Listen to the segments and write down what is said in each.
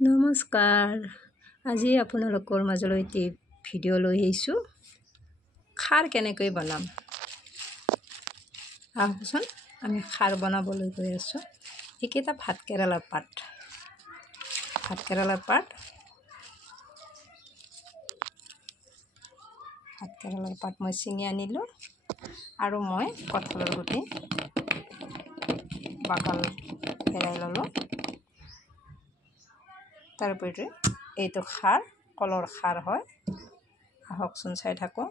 নমস্কাৰ। আজি আপোনালোকৰ মাজলৈ এটি ভিডিঅ' লৈ আহিছোঁ। খাৰ কেনেকৈ বনাম আহকচোন। আমি খাৰ বনাবলৈ গৈ আছোঁ। এইকেইটা ভাতকেৰেলাৰ পাত মই ছিঙি আনিলোঁ আৰু মই কঁঠালৰ গুটি বাকল পেলাই ল'লোঁ। তাৰোপৰি এইটো খাৰ কলৰ খাৰ হয়। আহকচোন চাই থাকোঁ।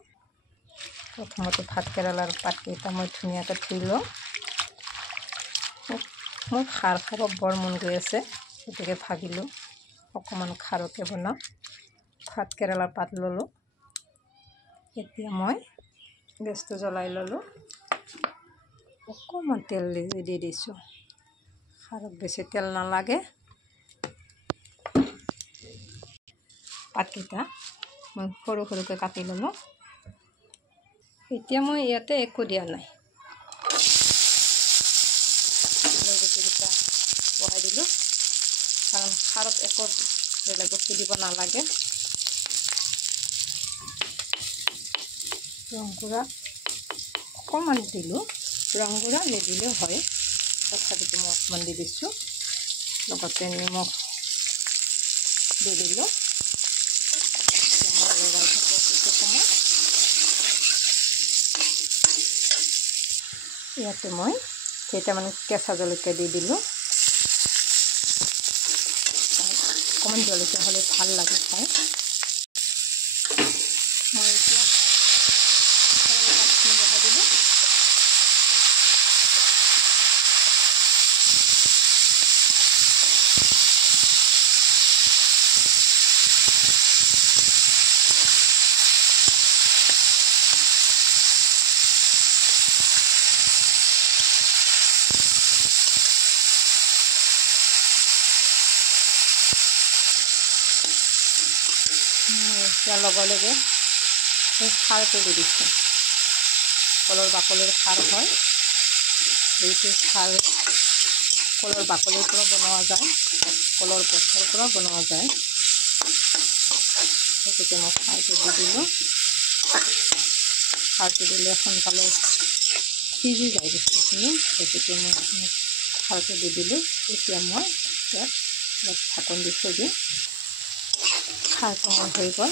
প্ৰথমতে ভাতকেৰেলাৰ পাতকেইটা মই ধুনীয়াকৈ ধুই লওঁ। মোৰ খাৰ খাব বৰ মন গৈ আছে, গতিকে ভাবিলোঁ অকণমান খাৰকে বনাওঁ। ভাতকেৰেলাৰ পাত ল'লোঁ। এতিয়া মই গেছটো জ্বলাই ল'লোঁ। অকণমান তেল দি দিছোঁ। খাৰত বেছি তেল নালাগে। পাতকেইটা মই সৰু সৰুকৈ কাটি ল'লোঁ। এতিয়া মই ইয়াতে একো দিয়া নাই। গুটিকেইটা বহাই দিলোঁ, কাৰণ খাৰত একো বেলেগ বস্তু দিব নালাগে। ৰংগুড়া অকণমান দিলোঁ, ৰংগুড়া নিদিলেও হয়, তথাপিতো মই অকণমান দি দিছোঁ। লগতে নিমখ দি দিলোঁ। ইয়াতে মই কেইটামান কেঁচা জলকীয়া দি দিলোঁ। অকণমান জলকীয়া হ'লে ভাল লাগে খাই। মই এতিয়া বহাই দিলোঁ। এতিয়া লগে লগে সেই খাৰটো দি দিছোঁ। কলৰ বাকলিৰ খাৰ হয়। এইটো খাৰ কলৰ বাকলিৰ পৰা বনোৱা যায়, কলৰ গছৰ পৰা বনোৱা যায়। গতিকে মই খাৰটো দি দিলোঁ। খাৰটো দিলে সোনকালে সিজি যায় বস্তুখিনি, গতিকে মই খাৰটো দি দিলোঁ। এতিয়া মই ইয়াত অলপ ঢাকন দি থৈ দিম। খাৰটো হৈ গ'ল,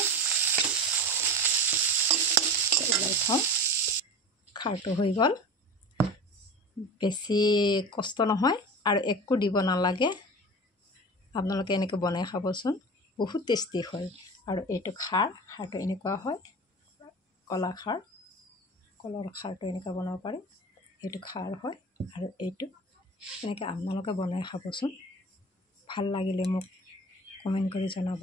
ওলাই থওঁ। খাৰটো হৈ গ'ল। বেছি কষ্ট নহয় আৰু একো দিব নালাগে। আপোনালোকে এনেকৈ বনাই খাবচোন, বহুত টেষ্টি হয়। আৰু এইটো খাৰটো এনেকুৱা হয়, কলা খাৰ, কলৰ খাৰটো এনেকুৱা বনাব পাৰি। এইটো খাৰ হয় আৰু এইটো এনেকৈ আপোনালোকে বনাই খাবচোন। ভাল লাগিলে মোক কমেণ্ট কৰি জনাব।